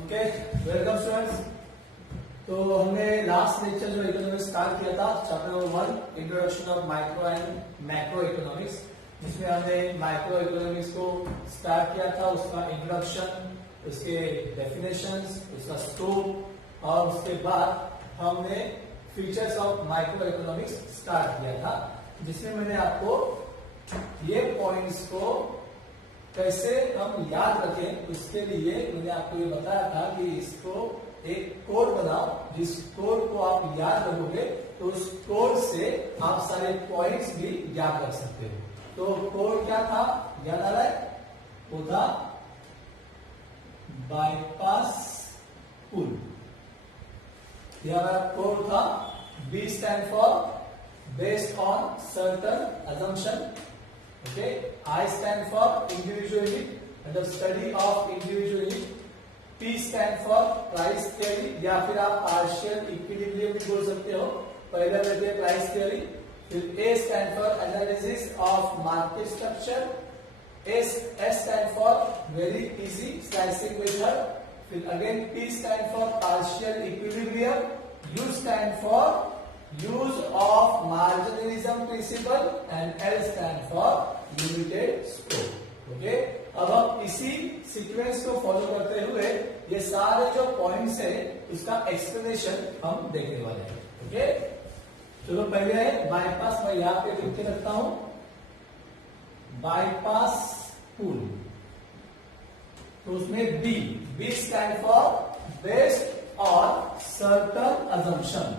Okay, welcome students. तो हमने last lecture जो इकोनॉमिक्स स्टार्ट किया था, chapter number 1 introduction of micro and macro economics, जिसमें हमने माइक्रो इकोनॉमिक्स को स्टार्ट किया था, उसका इंट्रोडक्शन, उसके डेफिनेशंस, उसका स्कोप और उसके बाद हमने features of micro economics start किया था, जिसमें मैंने आपको ये पॉइंट्स को कैसे हम याद रखें उसके लिए मैंने आपको ये बताया था कि इसको एक कोड बनाओ, जिस कोड को आप याद रखोगे तो उस कोड से आप सारे पॉइंट्स भी याद रख सकते हो। तो कोड क्या था, याद आ रहा है? वो था बाईपास पुल। यह हमारा कोड था। B stand for based on certain assumption. Okay, I stand for individual unit and the study of individual unit. P stand for price theory या फिर आप partial equilibrium भी बोल सकते हो। पहले रहती है price theory, फिर A stand for analysis of market structure, S stand for very easy slicing method, फिर again P stand for partial equilibrium, U stand for use of marginalism principle and L stand for limited scope. Okay, अब हम इसी sequence को follow करते हुए ये सारे जो पॉइंट्स है उसका एक्सप्लेनेशन हम देखने वाले हैं। ओके, चलो पहले है बाईपास। मैं यहां पे लिख के रखता हूं बाईपास पुल। तो उसमें B stand for based on certain assumption.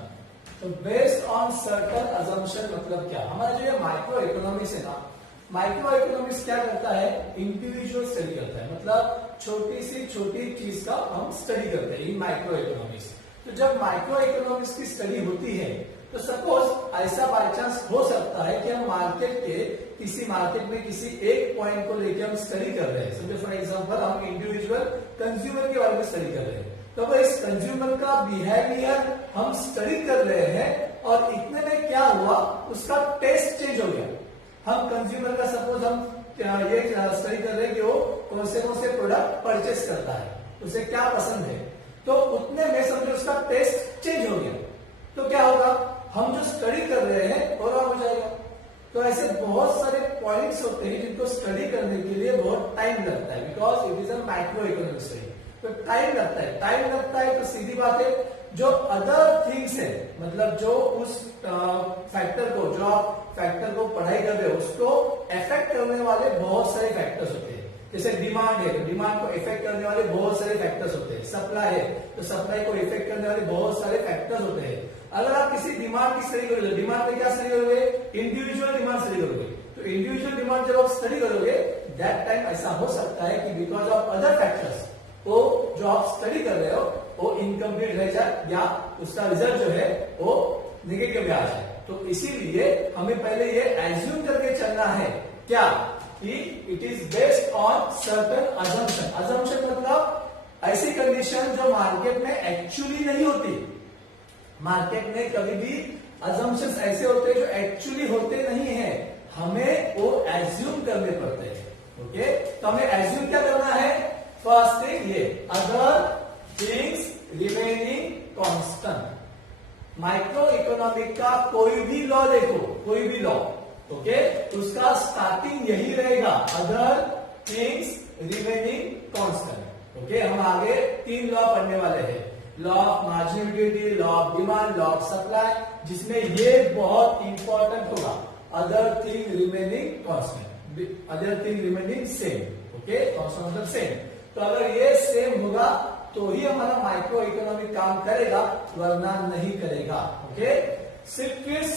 तो बेस्ड ऑन सर्टन अजम्पशन मतलब क्या? हमारा जो ये माइक्रो इकोनॉमिक्स है ना, माइक्रो इकोनॉमिक्स क्या करता है? इंडिविजुअल स्टडी करता है, मतलब छोटी सी छोटी चीज का हम स्टडी करते हैं इन माइक्रो इकोनॉमिक्स। तो जब माइक्रो इकोनॉमिक्स की स्टडी होती है तो सपोज ऐसा बाय चांस हो सकता है कि हम मार्केट के किसी मार्केट में किसी एक पॉइंट को लेकर हम स्टडी कर रहे हैं। समझो फॉर एग्जांपल हम इंडिविजुअल कंज्यूमर के बारे में स्टडी कर रहे हैं, तो इस कंज्यूमर का बिहेवियर हम स्टडी कर रहे हैं और इतने में क्या हुआ, उसका टेस्ट चेंज हो गया। हम कंज्यूमर का सपोज हम ये स्टडी कर रहे हैं कि वो कौन से प्रोडक्ट परचेस करता है, उसे क्या पसंद है, तो उतने में समझो उसका टेस्ट चेंज हो गया। तो क्या होगा, हम जो स्टडी कर रहे हैं और हो जाएगा। तो ऐसे बहुत सारे पॉइंट्स होते हैं जिनको स्टडी करने के लिए बहुत टाइम लगता है, because it is a micro economic study. तो टाइम लगता है तो सीधी बात है, जो अदर थिंग्स है, मतलब जो उस फैक्टर को, जो आप फैक्टर को पढ़ाई कर रहे हो उसको इफेक्ट करने वाले बहुत सारे फैक्टर्स होते हैं। जैसे डिमांड है तो डिमांड को इफेक्ट करने वाले बहुत सारे फैक्टर्स होते हैं। सप्लाई है तो सप्लाई को इफेक्ट करने वाले बहुत सारे फैक्टर्स होते हैं। अगर आप किसी डिमांड की स्टडी करोगे, डिमांड में क्या स्टडी करोगे? इंडिविजुअल डिमांड स्टडी करोगे। तो इंडिविजुअल डिमांड जब आप स्टडी करोगे दैट टाइम ऐसा हो सकता है कि बिकॉज ऑफ अदर फैक्टर्स वो जो आप स्टडी कर रहे हो वो इनकम्प्लीट रह जाए या उसका रिजल्ट जो है वो नेगेटिव में आ जाए। तो इसीलिए हमें पहले ये एज्यूम करके चलना है क्या, कि it is based on certain assumption. Assumption मतलब ऐसी कंडीशन जो मार्केट में एक्चुअली नहीं होती। मार्केट में कभी भी अजम्पशंस ऐसे होते हैं जो एक्चुअली होते नहीं है, हमें वो एज्यूम करने पड़ते हैं। ओके, तो हमें एज्यूम क्या करना है? फर्स्ट थिंग ये other things remaining constant. Micro economic का कोई भी लॉ देखो, कोई भी लॉ, ओके, उसका स्टार्टिंग यही रहेगा, other things remaining constant. Okay, हम आगे 3 लॉ पढ़ने वाले हैं, law of marginality, law of demand, law of supply, जिसमें ये बहुत इंपॉर्टेंट होगा, other thing remaining constant, other thing remaining same. Okay, constant मतलब सेम। तो अगर ये सेम होगा तो ही हमारा माइक्रो इकोनॉमिक काम करेगा, वरना नहीं करेगा। ओके, सिक्विस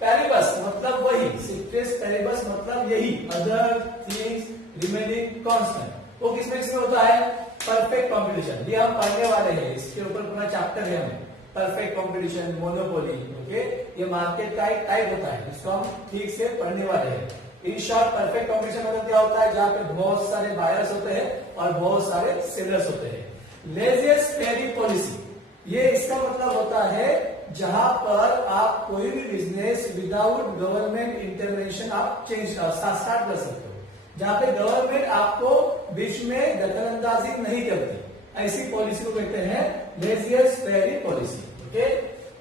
पैरिबस मतलब वही, सिक्विस पैरिबस मतलब यही, अदर थिंग्स रिमेनिंग कांस्टेंट। वो किसमें होता है? Perfect competition. ये हम पढ़ने वाले हैं, इसके ऊपर पूरा चैप्टर है हमें। Perfect competition, monopoly. ओके, ये मार्केट का एक टाइप होता है जिसको हम ठीक से पढ़ने वाले हैं। इन शॉर्ट, परफेक्ट कॉम्पिटिशन मतलब क्या होता है? जहां पे बहुत सारे बायर्स होते हैं और बहुत सारे सेलर्स होते हैं। लेजिएस्ट फेयर पॉलिसी, ये इसका मतलब होता है जहां पर आप कोई भी बिजनेस विदाउट गवर्नमेंट इंटरवेंशन आप स्टार्ट कर सकते हो, जहां पे गवर्नमेंट आपको बीच में दखलंदाजी नहीं करती। ऐसी पॉलिसी को कहते हैं laissez faire policy. Okay,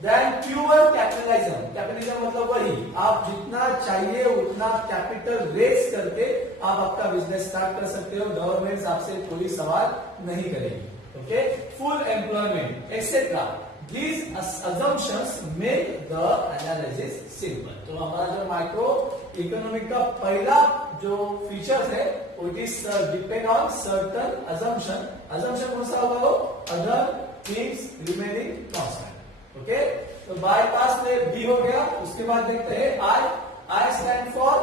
then pure capitalism. Capitalism मतलब वही, आप जितना चाहिए उतना कैपिटल रेज करके आप आपका बिजनेस स्टार्ट कर सकते हो, गवर्नमेंट आपसे कोई सवाल नहीं करेगी। Okay, full employment etcetera, these assumptions make the analysis simple। तो हमारा जो माइक्रो इकोनॉमिक का पहला जो फीचर्स है वो it is depend on certain assumption. Assumption कौन सा होगा? वो other things remaining constant. Okay, तो बाय पास में बी हो गया। उसके बाद देखते हैं I. I stand for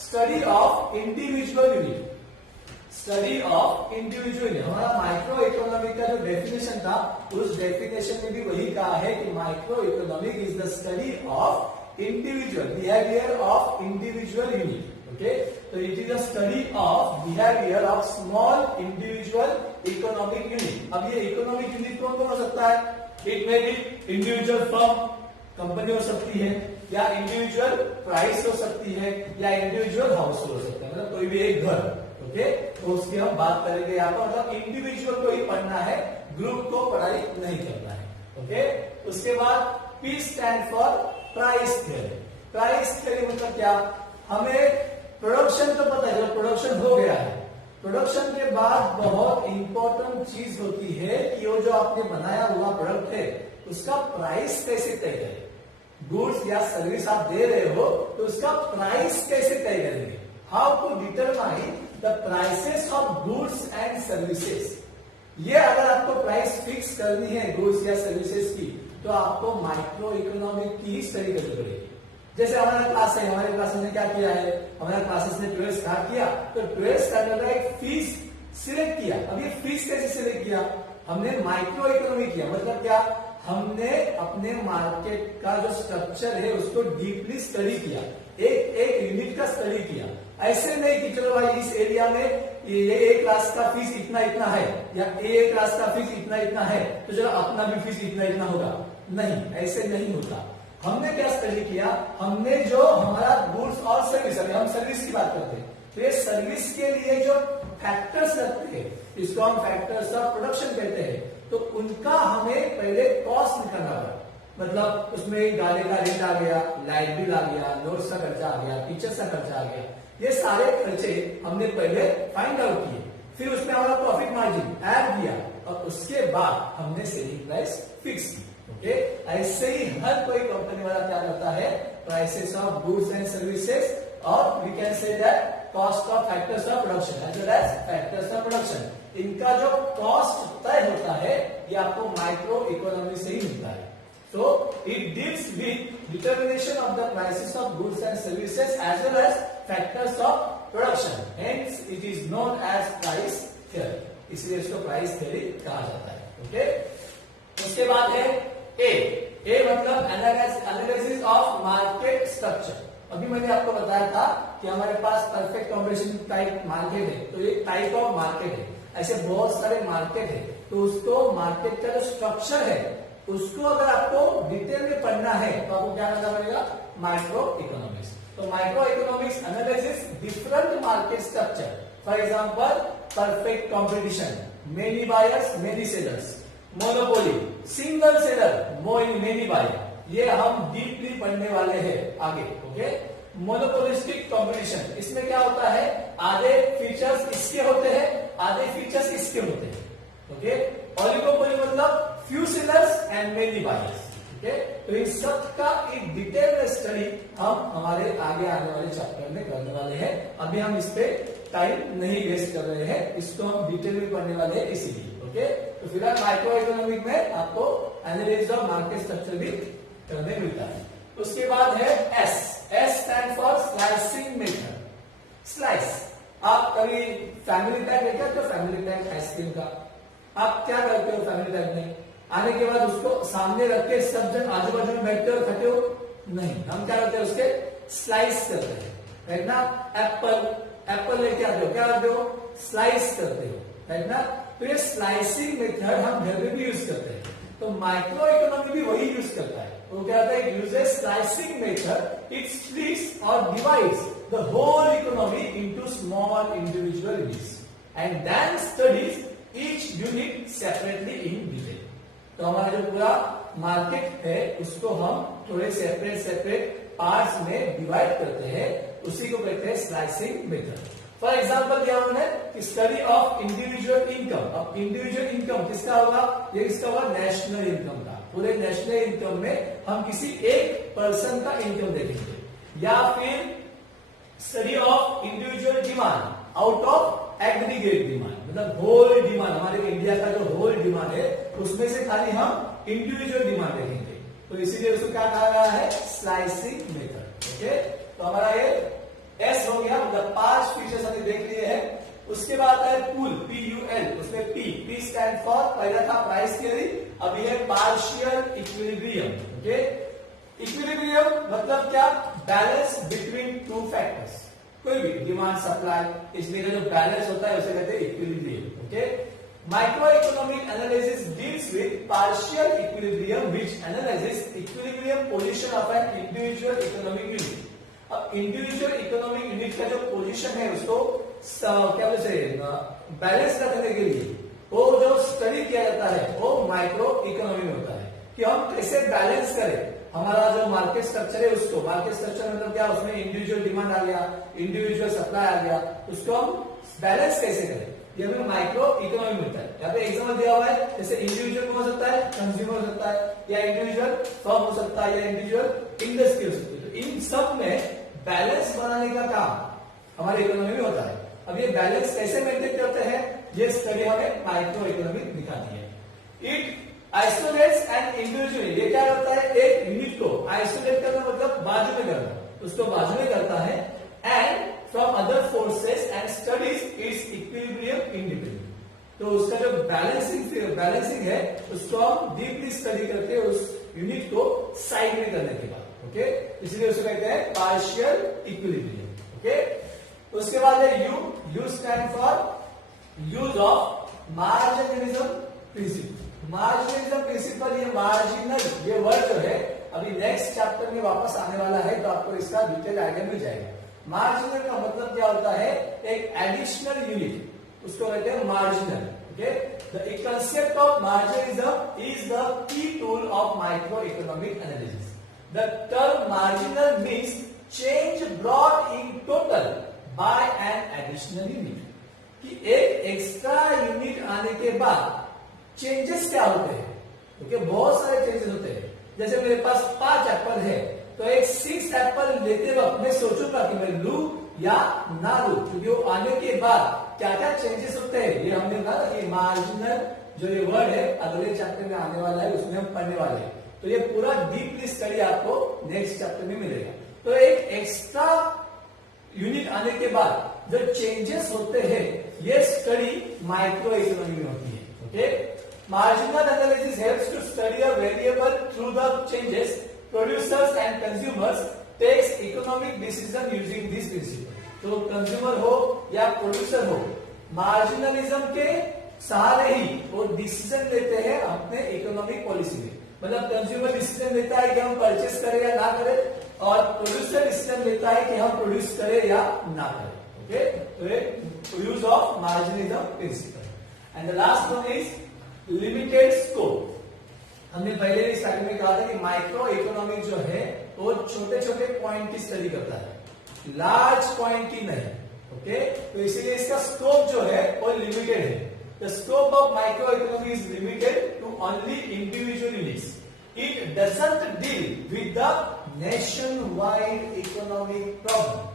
study of individual unit. Study of individual, हमारा माइक्रो इकोनॉमिक का जो डेफिनेशन था उस डेफिनेशन में भी वही कहा है कि micro economic is the study of individual behaviour of individual unit. Okay, तो it is a study of behaviour of small individual economic unit. अब ये इकोनॉमिक यूनिट कौन कौन हो सकता है? It may be individual firm, company हो सकती है, या इंडिविजुअल प्राइस हो सकती है, या इंडिविजुअल हाउस हो सकता है, मतलब कोई भी एक घर। ओके, तो उसकी हम बात करेंगे यहाँ पर, मतलब इंडिविजुअल को ही पढ़ना है, ग्रुप को पढ़ाई नहीं करना है। ओके, उसके बाद P stand for price theory. Price theory मतलब क्या? हमें प्रोडक्शन तो पता है, जब प्रोडक्शन हो गया है, प्रोडक्शन के बाद बहुत इंपॉर्टेंट चीज होती है कि वो जो आपने बनाया हुआ प्रोडक्ट है उसका प्राइस कैसे तय करें। गुड्स या सर्विस आप दे रहे हो तो उसका प्राइस कैसे तय करेंगे? How to determine the prices of goods and services. ये अगर आपको प्राइस फिक्स करनी है गुड्स या सर्विसेज की तो आपको माइक्रो इकोनॉमिक की ही स्टडी करनी पड़ेगी। जैसे हमारा क्लास है, हमारे क्लासेस ने क्या किया है, हमारा क्लासेस ने 12 स्टार्ट किया तो 12 स्टैंडर्ड का एक फीस सिलेक्ट किया। अब ये फीस कैसे सिलेक्ट किया? हमने माइक्रो इकोनॉमी किया। मतलब क्या? हमने अपने मार्केट का जो स्ट्रक्चर है उसको डीपली स्टडी किया, एक एक यूनिट का स्टडी किया। ऐसे नहीं कि चलो भाई इस एरिया में ये ए क्लास का फीस इतना इतना है या ए क्लास का फीस इतना इतना है तो चलो अपना भी फीस इतना इतना होगा। नहीं, ऐसे नहीं होता। हमने क्या स्टडी किया? हमने जो हमारा गुड्स और सर्विस, अभी हम सर्विस की बात करते हैं तो ये सर्विस के लिए जो फैक्टर्स लगते हैं इसको हम फैक्टर्स ऑफ प्रोडक्शन कहते हैं, तो उनका हमें पहले कॉस्ट निकालना पड़ा। मतलब उसमें गाड़ी का रेंट आ गया, लाइट बिल आ गया, नोट्स का खर्चा आ गया, टीचर्स का खर्चा आ गया, ये सारे खर्चे हमने पहले फाइंड आउट किए, फिर उसमें हमारा प्रॉफिट मार्जिन ऐड किया और उसके बाद हमने सेलिंग प्राइस फिक्स की। ओके, ऐसे ही हर कोई कंपनी वाला क्या करता है? Prices of goods and services और we can say that cost of factors of production as well as factors of production, इनका जो कॉस्ट तय होता है ये आपको माइक्रो इकोनॉमी से ही मिलता है। So it deals with determination of the prices of goods and services as well as factors of production. Hence it is known as price theory. इसलिए इसको प्राइस थ्योरी कहा जाता है। ओके, उसके बाद है ए। ए मतलब एनालिसिस ऑफ मार्केट स्ट्रक्चर। अभी मैंने आपको बताया था कि हमारे पास परफेक्ट कॉम्पिटिशन टाइप मार्केट है, तो एक टाइप ऑफ मार्केट है, ऐसे बहुत सारे मार्केट है, तो उसको मार्केट का जो स्ट्रक्चर है उसको अगर आपको डिटेल में पढ़ना है तो आपको क्या करना पड़ेगा? Micro economics. तो micro economics analysis different market structure, for example perfect competition, many buyers many sellers, monopoly, single seller many buyer, ये हम डीपली पढ़ने वाले हैं आगे। ओके, मोनोपोलिस्टिक कंपटीशन, इसमें क्या होता है? आधे फीचर्स इसके होते हैं, आधे फीचर्स इसके होते हैं। ओके, ओलिगोपोली मतलब few sellers and many buyers. Okay, तो इन सब का एक डिटेल में स्टडी हम हमारे आगे आने वाले चैप्टर में करने वाले हैं। अभी हम इस पे टाइम नहीं वेस्ट कर रहे हैं, इसको हम डिटेल में पढ़ने वाले हैं इसीलिए। ओके, तो फिलहाल माइक्रो इकोनॉमिक में आपको एनालिसिस ऑफ मार्केट स्ट्रक्चर भी करने मिलता है। उसके बाद है S. S stand for slicing method. Slice, आप कभी फैमिली पैक लेकर तो फैमिली पैक आइसक्रीम का आप क्या करते हो? फैमिली पैक में आने के बाद उसको सामने रख के सब जन आजू बाजू में बैठते हो, खाते हो? नहीं, हम क्या करते हैं? उसके स्लाइस करते हैं, राइट ना? एप्पल लेके आते हो, क्या करते हो? स्लाइस करते हो, राइट ना? तो ये स्लाइसिंग मेथड हम घर में भी यूज करते हैं, तो माइक्रो इकोनॉमी भी वही यूज करता है। वो क्या होता है? Uses slicing method, it splits और divides the whole economy into small individual units and then studies each unit separately in detail. तो हमारा जो पूरा मार्केट है उसको हम थोड़े सेपरेट पार्ट्स में डिवाइड करते हैं, उसी को कहते हैं स्लाइसिंग मेथड। फॉर एग्जाम्पल दिया उन्होंने स्टडी ऑफ इंडिविजुअल इनकम। अब इंडिविजुअल इनकम किसका होगा? ये किसका होगा? नेशनल इनकम का। पूरे नेशनल इनकम में हम किसी एक पर्सन का इनकम देखेंगे। या फिर study of individual demand out of aggregate demand, मतलब होल डिमांड, हमारे इंडिया का जो होल डिमांड है उसमें से खाली हम इंडिविजुअल डिमांड देखेंगे। तो इसीलिए उसको क्या कहा गया है? Slicing method. ओके, तो हमारा ये एस हो गया, मतलब 5 फीचर्स हमने देख लिए हैं। उसके बाद है पूल, PUL, उसमें P स्टैंड फॉर, पहला था प्राइस थियरी, अभी है पार्शियल इक्विलिब्रियम। ओके, इक्विलिब्रियम मतलब क्या? बैलेंस बिटवीन टू फैक्टर्स, कोई भी डिमांड सप्लाई, इसलिए जो बैलेंस होता है उसे कहते हैं equilibrium. Okay, micro economic analysis deals with partial equilibrium which analyses equilibrium position of an individual economic unit. अब इंडिविजुअल इकोनॉमिक यूनिट का जो पोजीशन है उसको क्या बोलते हैं, बैलेंस रखने के लिए वो जो स्टडी किया जाता है वो माइक्रो इकोनॉमी में होता है कि हम कैसे बैलेंस करें हमारा जो मार्केट स्ट्रक्चर है उसको। मार्केट स्ट्रक्चर मतलब क्या? उसमें इंडिविजुअल डिमांड आ गया, इंडिविजुअल सप्लाई आ गया, उसको हम बैलेंस कैसे करें, ये हमें माइक्रो इकोनॉमी मिलता है। यहाँ पे एग्जाम्पल दिया हुआ है, जैसे इंडिविजुअल हो सकता है, कंज्यूमर हो सकता है, या इंडिविजुअल फर्म हो सकता है, या इंडिविजुअल इंडस्ट्री हो सकती है। तो इन सब में बैलेंस बनाने का काम हमारे इकोनॉमी में होता है। अब ये बैलेंस कैसे मेंटेन करते हैं, ये स्टडी हमें माइक्रो इकोनॉमी दिखाती है। इट आइसोलेट्स एंड इंडिविजुअल, ये क्या करता है? एक यूनिट को आइसोलेट करना मतलब बाजू में करना, उसको बाजू में करता है, and from other forces and studies it's equilibrium independent. तो उसका जो बैलेंसिंग है उसको हम डीपली स्टडी करते हैं उस यूनिट को साइड में करने के बाद। ओके, इसलिए उसको कहते हैं पार्शियल इक्विलिब्रियम। ओके, उसके बाद है U stand for use of marginalism principle. Marginalism principle, ये मार्जिनल, ये वर्ड जो है अभी नेक्स्ट चैप्टर में वापस आने वाला है, तो आपको इसका डिटेल आइडिया मिल जाएगा। मार्जिनल का मतलब क्या होता है? एक एडिशनल यूनिट, उसको कहते हैं marginal. Okay, the concept of marginalism is the key tool of micro economic analysis. The term marginal means change brought in total by an additional unit, कि एक एक्स्ट्रा यूनिट आने के बाद चेंजेस क्या होते हैं? क्योंकि बहुत सारे चेंजेस होते हैं। जैसे मेरे पास 5 एप्पल है, तो एक 6 एप्पल लेते वक्त मैं सोचूंगा कि मैं लू या ना लू, क्योंकि वो आने के बाद क्या क्या चेंजेस होते हैं ये हमने कहा कि मार्जिनल जो ये वर्ड है अगले चैप्टर में आने वाला है, उसमें हम पढ़ने वाले हैं। तो ये पूरा डीपली स्टडी आपको नेक्स्ट चैप्टर में मिलेगा। तो एक एक्स्ट्रा यूनिट आने के बाद जो चेंजेस होते हैं ये स्टडी माइक्रो इकोनॉमी में होती है। Okay, marginal analysis helps to study a variable through the changes. Producers and consumers takes economic decision using this principle. तो कंज्यूमर हो या प्रोड्यूसर हो, मार्जिनलिज्म के सहारे ही वो डिसीजन लेते हैं अपने इकोनॉमिक पॉलिसी में। मतलब कंज्यूमर डिसीजन लेता है कि हम परचेस करें या ना करें, और प्रोड्यूसर डिसीजन लेता है कि हम प्रोड्यूस करें या ना करें। ओके, तो use of marginalism principle. And the last one is limited scope. हमने पहले भी स्टार्टिंग में कहा था कि माइक्रो इकोनॉमिक जो है वो छोटे छोटे पॉइंट की स्टडी करता है, लार्ज पॉइंट की नहीं। ओके, तो इसीलिए इसका स्कोप जो है वो लिमिटेड है। The scope of micro economy is limited to only individual units. It doesn't deal with the nation wide economic problem.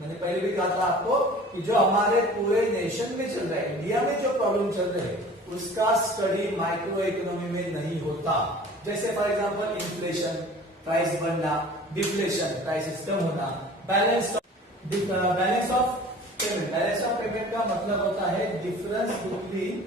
मैंने पहले भी कहा था आपको कि जो हमारे पूरे नेशन में चल रहा है, इंडिया में जो प्रॉब्लम चल रहे हैं उसका स्टडी माइक्रो इकोनॉमी में नहीं होता। जैसे फॉर एग्जांपल इन्फ्लेशन, प्राइस बढ़ना, डिफ्लेशन, प्राइसेस कम होना, balance of payment. Balance of payment का मतलब होता है difference between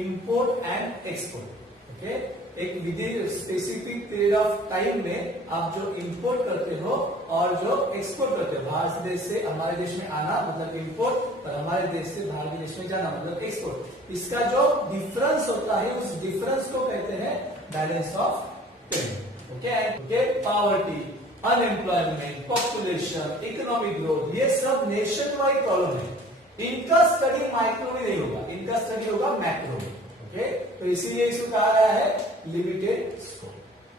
import and export. Okay, एक within specific period of time में आप जो इंपोर्ट करते हो और जो एक्सपोर्ट करते हो, बाहर से देश से हमारे देश में आना मतलब इंपोर्ट, और हमारे देश से बाहर के देश में जाना मतलब एक्सपोर्ट, इसका जो डिफरेंस होता है उस डिफरेंस को कहते हैं balance of payment. Okay, poverty, unemployment, population, economic growth, ये सब नेशन वाइड प्रॉब्लम है। इनका स्टडी माइक्रो में नहीं होगा, इनका स्टडी होगा मैक्रो में। ओके, तो इसीलिए इसको कहा गया है लिमिटेड स्कोप।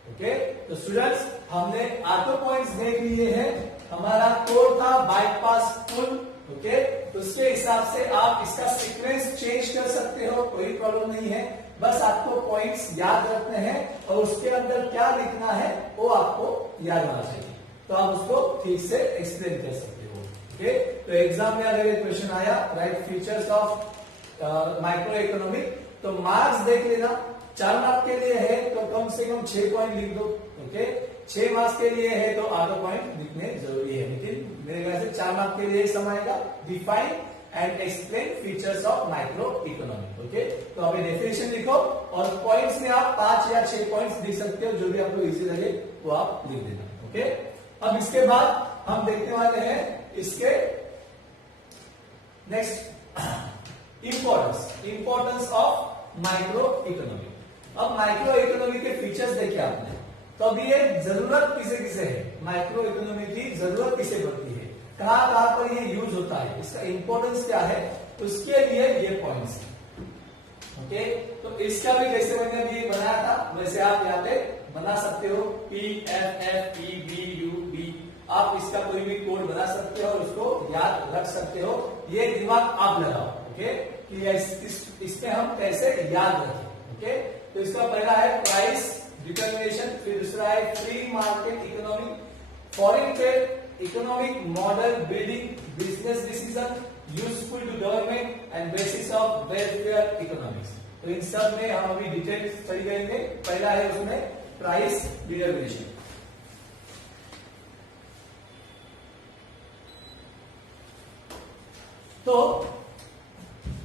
ओके, तो स्टूडेंट्स हमने 8 पॉइंट्स देख लिए हैं। हमारा कोड था बाईपास पुल। ओके, तो उसके हिसाब से आप इसका सीक्वेंस चेंज कर सकते हो, कोई प्रॉब्लम नहीं है। बस आपको पॉइंट्स याद रखने हैं और उसके अंदर क्या लिखना है वो आपको याद होना चाहिए, तो आप उसको ठीक से एक्सप्लेन कर सकते हो। ओके, तो एग्जाम में अगर क्वेश्चन आया right features of micro economic, तो मार्क्स देख लेना। 4 मार्क्स के लिए है तो कम से कम 6 पॉइंट लिख दो। ओके, 6 मार्क्स के लिए है तो 8 पॉइंट लिखने जरूरी है, लेकिन मेरे ख्याल से 4 मार्क्स के लिए समय आएगा define and explain features of micro economic. Okay, तो अभी डेफिनेशन लिखो और पॉइंट्स में आप 5 या 6 पॉइंट्स लिख सकते हो, जो भी आपको इजी लगे वो आप लिख देना। ओके, अब इसके बाद हम देखने वाले हैं इसके next importance of micro economy. अब माइक्रो इकोनॉमी के फीचर्स देखे आपने, तो अभी ये जरूरत किसे है, माइक्रो इकोनॉमी की जरूरत किसे पड़ती है, कहां पर ये यूज होता है, इसका इंपॉर्टेंस क्या है, उसके लिए ये पॉइंट्स है। ओके, तो इसका भी जैसे मैंने अभी बनाया था वैसे आप यहाँ पे बना सकते हो, PFFEBUB, आप इसका कोई भी कोड बना सकते हो और उसको याद रख सकते हो। ये दिमाग आप लगाओ। ओके, कि इसमें हम कैसे याद रखें। ओके, तो इसका पहला है प्राइस डिटर्मिनेशन, फिर दूसरा है free market economy, foreign trade, economic model building, business decision, useful to government and basis of welfare economics. तो इन सब में हम अभी डिटेल स्टडी करेंगे। पहला है उसमें प्राइस डिटर्मिनेशन। तो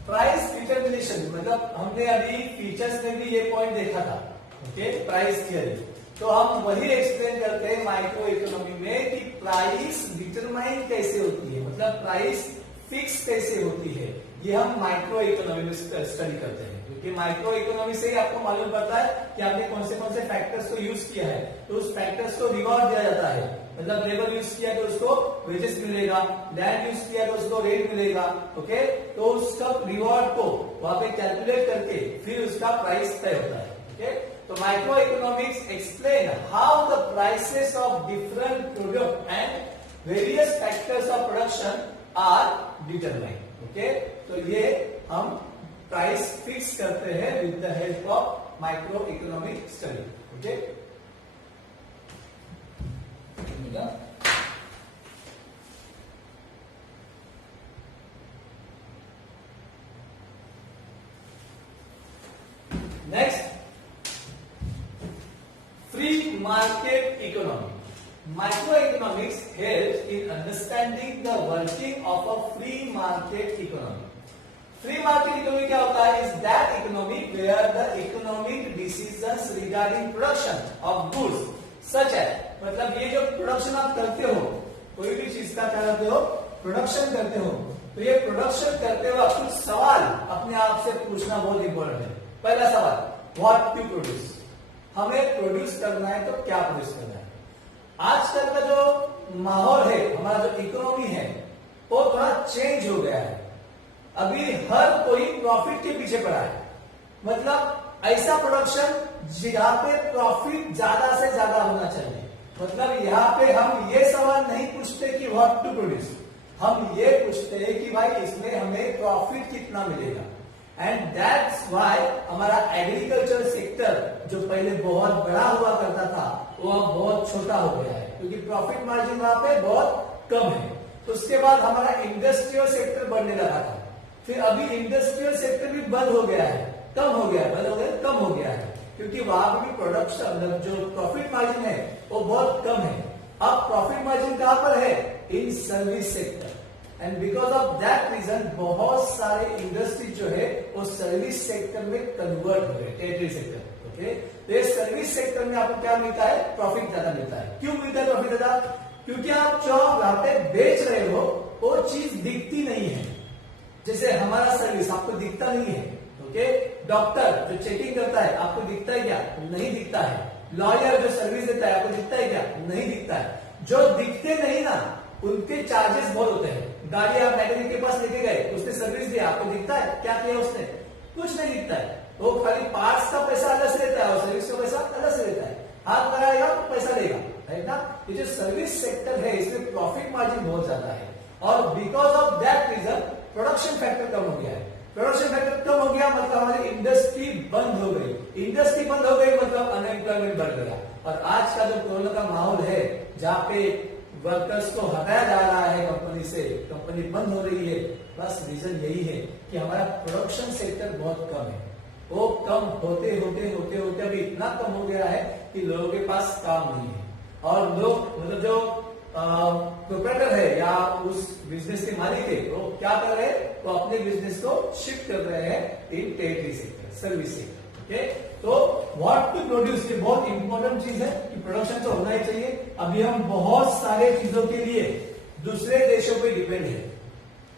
प्राइस डिटर्मिनेशन मतलब हमने अभी फीचर्स में भी ये पॉइंट देखा था। ओके, प्राइस थियरी, तो हम वही एक्सप्लेन करते हैं माइक्रो इकोनॉमी में कि प्राइस डिटरमाइन कैसे होती है, मतलब प्राइस फिक्स कैसे होती है, ये हम माइक्रो इकोनॉमी में स्टडी करते हैं। क्योंकि माइक्रो इकोनॉमी से ही आपको मालूम पड़ता है कि आपने कौन से फैक्टर्स को यूज किया है, तो उस फैक्टर्स को रिवॉर्ड दिया जाता है। मतलब लेबर यूज किया तो उसको वेजेस मिलेगा, लैंड यूज किया तो उसको रेट मिलेगा। ओके, तो उसका रिवॉर्ड को वहां पे कैलकुलेट करके फिर उसका प्राइस तय होता है। ओके, तो micro economics explain how the prices of different product and various factors of production are determined. Okay, तो ये हम प्राइस फिक्स करते हैं with the help of micro economic study. Okay, next free market economy. Micro economics helps in understanding the working of a free market economy. Free market economy क्या होता है? Is that economy where the economic decisions regarding production of goods such as, मतलब ये जो production आप करते हो, कोई भी चीज का क्या करते हो, प्रोडक्शन करते हो, तो ये प्रोडक्शन करते हुए आप कुछ सवाल अपने आप से पूछना बहुत इंपॉर्टेंट है। पहला सवाल, व्हाट टू प्रोड्यूस, हमें प्रोड्यूस करना है तो क्या प्रोड्यूस करना है। आजकल का जो माहौल है, हमारा जो इकोनॉमी है वो थोड़ा चेंज हो गया है। अभी हर कोई प्रॉफिट के पीछे पड़ा है, मतलब ऐसा प्रोडक्शन जहां पे प्रॉफिट ज्यादा से ज्यादा होना चाहिए। मतलब यहाँ पे हम ये सवाल नहीं पूछते कि व्हाट टू प्रोड्यूस, हम ये पूछते हैं कि भाई इसमें हमें प्रॉफिट कितना मिलेगा। एंड दैट्स व्हाई हमारा एग्रीकल्चर सेक्टर जो पहले बहुत बड़ा हुआ करता था वो अब बहुत छोटा हो गया है, क्योंकि प्रॉफिट मार्जिन वहां पे बहुत कम है। तो उसके बाद हमारा इंडस्ट्रियल सेक्टर बढ़ने लगा था, फिर अभी इंडस्ट्रियल सेक्टर भी बंद हो गया है, कम हो गया है, बंद हो गया, कम हो गया है, क्योंकि वहां पर भी प्रोडक्शन जो प्रॉफिट मार्जिन है वो बहुत कम है। अब प्रॉफिट मार्जिन कहां पर है? In service sector. And because of that reason बहुत सारे इंडस्ट्री जो है वो सर्विस सेक्टर में कन्वर्ट हो गए, टेरिटरी सेक्टर। ओके, तो ये सर्विस सेक्टर में आपको क्या मिलता है? प्रॉफिट ज्यादा मिलता है। क्यों मिलता है प्रॉफिट ज्यादा? क्योंकि आप जो वहां पे बेच रहे हो वो चीज दिखती नहीं है। जैसे हमारा सर्विस आपको दिखता नहीं है। ओके, डॉक्टर जो चेकिंग करता है आपको दिखता है क्या? नहीं दिखता है। लॉयर जो सर्विस देता है आपको दिखता है क्या? नहीं दिखता है। जो दिखते नहीं ना उनके चार्जेस बहुत होते हैं, गाड़ी आप मैकेनिक के पास लेके गए, उसने सर्विस दिया, आपको दिखता है क्या किया उसने? कुछ नहीं दिखता है। वो खाली पार्ट्स का पैसा अलग से लेता है और सर्विस का पैसा अलग से लेता है। हाथ लगाएगा तो पैसा लेगा, है ना? ये जो सर्विस सेक्टर है इसमें प्रॉफिट मार्जिन बहुत ज्यादा है और because of that reason production factor कम हो गया है। प्रोडक्शन फैक्टर कम हो गया मतलब हमारी इंडस्ट्री बंद हो गई। इंडस्ट्री बंद हो गई मतलब अनएम्प्लॉयमेंट बढ़ गया। और आज का जो कोरोना का माहौल है जहाँ पे वर्कर्स को हटाया जा रहा है कंपनी से, कंपनी बंद हो रही है, बस रीजन यही है कि हमारा प्रोडक्शन सेक्टर बहुत कम है। वो कम होते होते होते होते अभी इतना कम हो गया है कि लोगों के पास काम नहीं है और लोग मतलब जो प्रोप्राइटर है या उस बिजनेस के मालिक है वो क्या कर रहे हैं? वो अपने बिजनेस को शिफ्ट कर रहे हैं in tertiary sector, service sector. Okay, तो व्हाट टू प्रोड्यूस, ये बहुत इंपॉर्टेंट चीज है कि प्रोडक्शन तो होना ही चाहिए। अभी हम बहुत सारे चीजों के लिए दूसरे देशों पे डिपेंड है।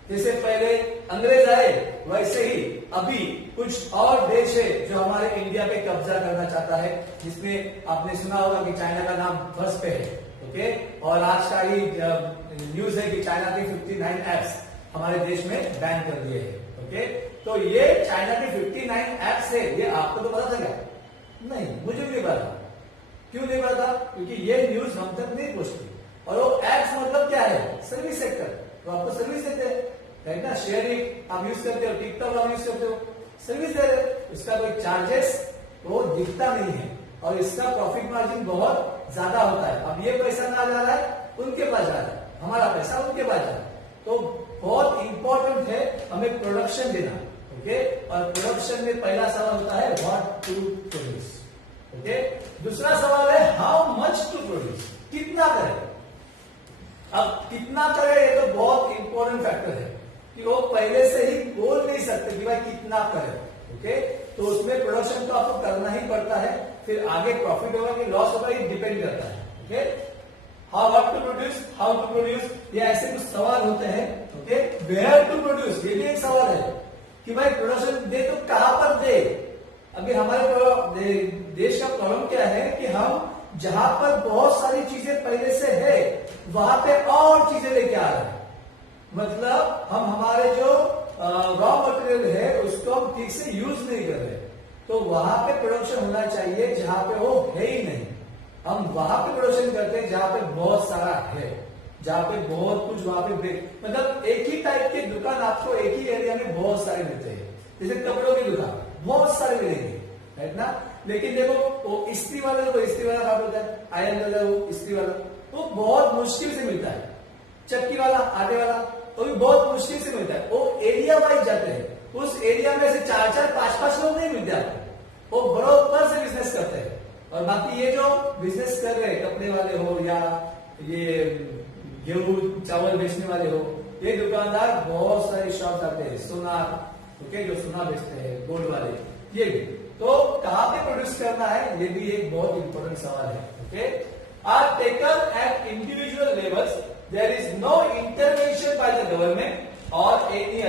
जैसे पहले अंग्रेज आए वैसे ही अभी कुछ और देश है जो हमारे इंडिया पे कब्जा करना चाहता है, जिसमें आपने सुना होगा कि चाइना का नाम फर्स्ट पे है। ओके, और आज का ही न्यूज है कि चाइना के 59 एप्स हमारे देश में बैन कर दिए हैं। ओके, तो ये चाइना के 59 एप्स है, ये आपको तो पता चला? नहीं, मुझे भी नहीं पता। क्यों नहीं पता? क्योंकि ये न्यूज हम तक नहीं पहुंचती। और वो एप्स मतलब क्या है? Service sector. तो आपको सर्विस देते हैं, है ना? शेयरिंग आप यूज करते हो, टिकटॉक आप यूज करते हो, सर्विस दे रहे, इसका कोई चार्जेस वो दिखता नहीं है और इसका प्रॉफिट मार्जिन बहुत ज्यादा होता है। अब ये पैसा ना जा रहा है उनके पास जा रहा है, हमारा पैसा उनके पास जा रहा है। तो बहुत इंपॉर्टेंट है हमें प्रोडक्शन देना। ओके, और प्रोडक्शन में पहला सवाल होता है व्हाट टू प्रोड्यूस। ओके, दूसरा सवाल है हाउ मच टू प्रोड्यूस, कितना करें। अब कितना करें ये तो बहुत इंपॉर्टेंट फैक्टर है कि वो पहले से ही बोल नहीं सकते कि भाई कितना करें। ओके, तो उसमें प्रोडक्शन तो आपको करना ही पड़ता है, फिर आगे प्रॉफिट होगा कि लॉस होगा ये डिपेंड करता है। Okay, how to produce, how to produce, ये ऐसे कुछ सवाल होते हैं। ओके, वेयर टू प्रोड्यूस, ये भी एक सवाल है कि भाई प्रोडक्शन दे तो कहां पर दे। अभी हमारे देश का प्रॉब्लम क्या है कि हम जहां पर बहुत सारी चीजें पहले से है वहां पे और चीजें लेके आ रहे हैं। मतलब हम हमारे जो रॉ मटेरियल है उसको हम ठीक से यूज नहीं कर रहे, तो वहां पे प्रोडक्शन होना चाहिए जहां पे वो है ही नहीं। हम वहां पे प्रोडक्शन करते हैं जहां पे बहुत सारा है, जहां पे बहुत कुछ वहां पे मतलब एक ही टाइप की दुकान आपको एक ही एरिया में बहुत सारे मिलते हैं। जैसे कपड़ों की दुकान बहुत सारे मिलेंगे, है ना? लेकिन देखो वो इस्त्री वाला, तो इस्त्री वाला क्या बोलता है, आयरन वाला, वो इस्त्री वाला वो बहुत मुश्किल से मिलता है। चक्की वाला, आटे वाला, वो भी बहुत मुश्किल से मिलता है। वो एरिया वाइज जाते हैं, उस एरिया में से 4-4, 5-5 लोग नहीं मिलते आपको, वो बराबर से बिजनेस करते हैं। और बाकी ये जो बिजनेस कर रहे हैं, कपड़े वाले हो या ये गेहूं चावल बेचने वाले हो, ये दुकानदार बहुत सारे शॉप आते हैं, सोनार, ओके, जो सोना बेचते हैं, गोल्ड वाले, ये भी। तो कहां पे प्रोड्यूस करना है ये भी एक बहुत इंपॉर्टेंट सवाल है। Okay, are taken at individual levels, there is no intervention by the government और एनी